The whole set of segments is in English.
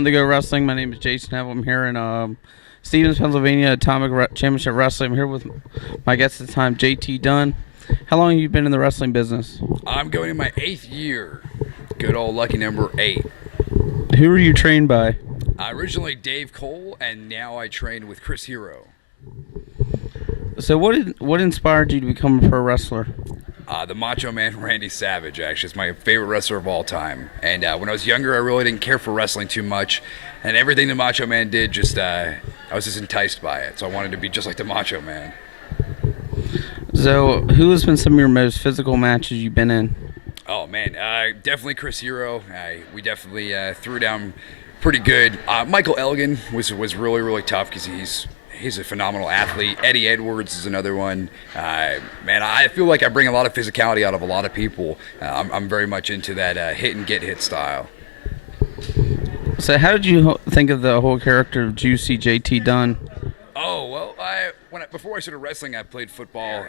Welcome to Go Wrestling. My name is Jason Neville. I'm here in Stevens, Pennsylvania, Championship Wrestling. I'm here with my guest at the time, JT Dunn. How long have you been in the wrestling business? I'm going in my 8th year. Good old lucky number 8. Who were you trained by? Originally Dave Cole, and now I train with Chris Hero. So what inspired you to become a pro wrestler? The Macho Man Randy Savage, actually, is my favorite wrestler of all time. And when I was younger, I really didn't care for wrestling too much. And everything the Macho Man did, I was just enticed by it. So I wanted to be just like the Macho Man. So who has been some of your most physical matches you've been in? Oh, man, definitely Chris Hero. We definitely threw down pretty good. Michael Elgin was really, really tough because he's a phenomenal athlete. Eddie Edwards is another one. Man, I feel like I bring a lot of physicality out of a lot of people. I'm very much into that hit and get hit style. So how did you think of the whole character of Juicy JT Dunn? Oh, well, before I started wrestling, I played football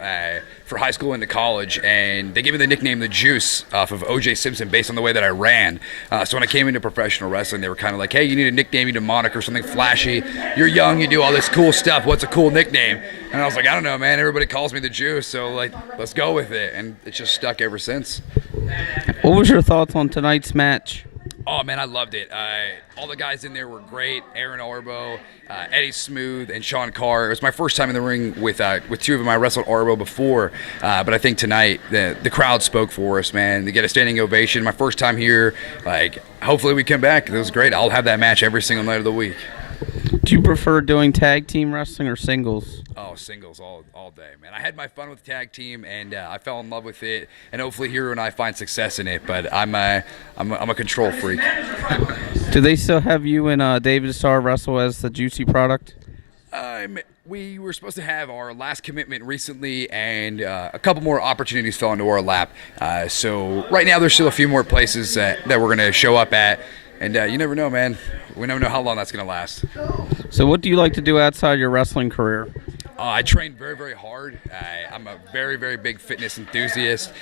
for high school into college, and they gave me the nickname The Juice off of O.J. Simpson based on the way that I ran. So when I came into professional wrestling, they were kind of like, hey, you need a nickname, you need a moniker, something flashy. You're young, you do all this cool stuff. What's a cool nickname? And I was like, I don't know, man. Everybody calls me The Juice, so let's go with it. And it's just stuck ever since. What was your thoughts on tonight's match? Oh, man, I loved it. All the guys in there were great. Aaron Arbo, Eddie Smooth, and Sean Carr. It was my first time in the ring with two of them. I wrestled Arbo before, but I think tonight the crowd spoke for us, man. They get a standing ovation. My first time here. Hopefully we come back. It was great. I'll have that match every single night of the week. Do you prefer doing tag team wrestling or singles? Oh, singles all day, man. I had my fun with tag team, and I fell in love with it. And hopefully, Hero and I find success in it. But I'm a control freak. Do they still have you and David Starr wrestle as the Juicy product? We were supposed to have our last commitment recently, and a couple more opportunities fell into our lap. So right now, there's still a few more places that we're going to show up at. And you never know, man. We never know how long that's going to last. So what do you like to do outside your wrestling career? I train very, very hard. I'm a very, very big fitness enthusiast.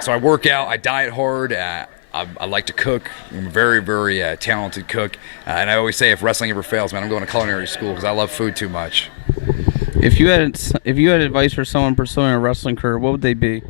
So I work out, I diet hard. I like to cook. I'm a very, very talented cook. And I always say if wrestling ever fails, man, I'm going to culinary school because I love food too much. If you had advice for someone pursuing a wrestling career, what would they be?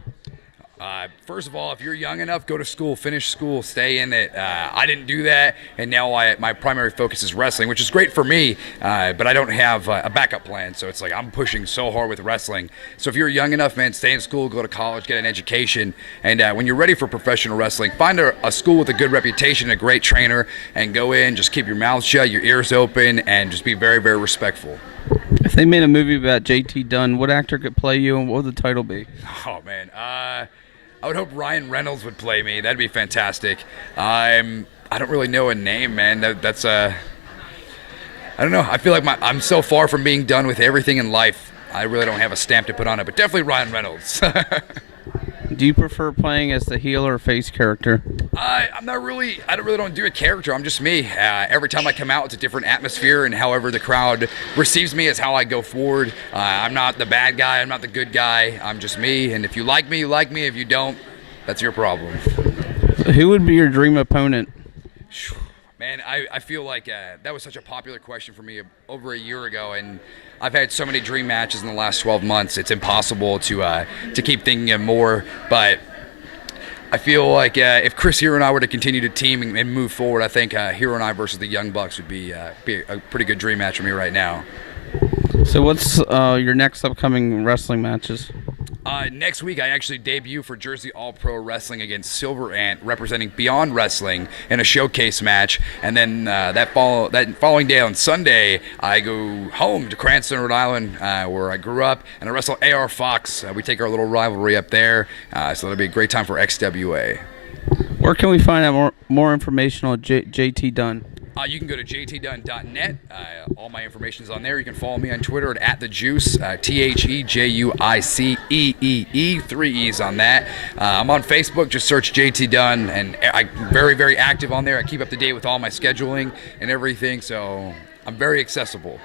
First of all, if you're young enough, go to school, finish school, stay in it. I didn't do that, and now my primary focus is wrestling, which is great for me, but I don't have a backup plan, so it's like I'm pushing so hard with wrestling. So if you're young enough, man, stay in school, go to college, get an education, and when you're ready for professional wrestling, find a school with a good reputation, a great trainer, and go in, just keep your mouth shut, your ears open, and just be very, very respectful. If they made a movie about JT Dunn, what actor could play you, and what would the title be? Oh, man. I would hope Ryan Reynolds would play me. That'd be fantastic. I don't really know a name, man. That's I don't know. I feel like I'm so far from being done with everything in life. I really don't have a stamp to put on it, but definitely Ryan Reynolds. Do you prefer playing as the heel or face character? I don't really do a character. I'm just me. Every time I come out, it's a different atmosphere, and however the crowd receives me is how I go forward. I'm not the bad guy. I'm not the good guy. I'm just me, and if you like me, you like me. If you don't, that's your problem. So who would be your dream opponent? Man, I feel like that was such a popular question for me over a year ago, and I've had so many dream matches in the last 12 months. It's impossible to keep thinking of more, but I feel like if Chris Hero and I were to continue to team and move forward, I think Hero and I versus the Young Bucks would be a pretty good dream match for me right now. So what's your next upcoming wrestling matches? Next week, I actually debut for Jersey All Pro Wrestling against Silver Ant, representing Beyond Wrestling in a showcase match. And then that following day on Sunday, I go home to Cranston, Rhode Island, where I grew up, and I wrestle AR Fox. We take our little rivalry up there, so that'll be a great time for XWA. Where can we find out more information on JT Dunn? You can go to jtdunn.net. All my information is on there. You can follow me on Twitter at @thejuice, TheJuiceee, 3 E's on that. I'm on Facebook. Just search JT Dunn, and I'm very, very active on there. I keep up to date with all my scheduling and everything, so I'm very accessible.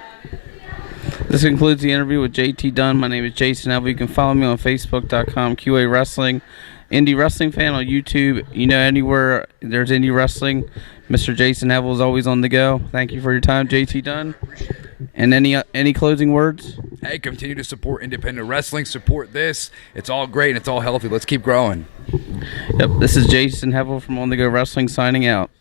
This concludes the interview with JT Dunn. My name is Jason Neville. You can follow me on Facebook.com, QA Wrestling, Indie Wrestling Fan on YouTube. Anywhere there's indie wrestling, Mr. Jason Neville is always on the go. Thank you for your time, JT Dunn. And any closing words? Hey, continue to support independent wrestling. Support this. It's all great and it's all healthy. Let's keep growing. Yep, this is Jason Neville from On The Go Wrestling signing out.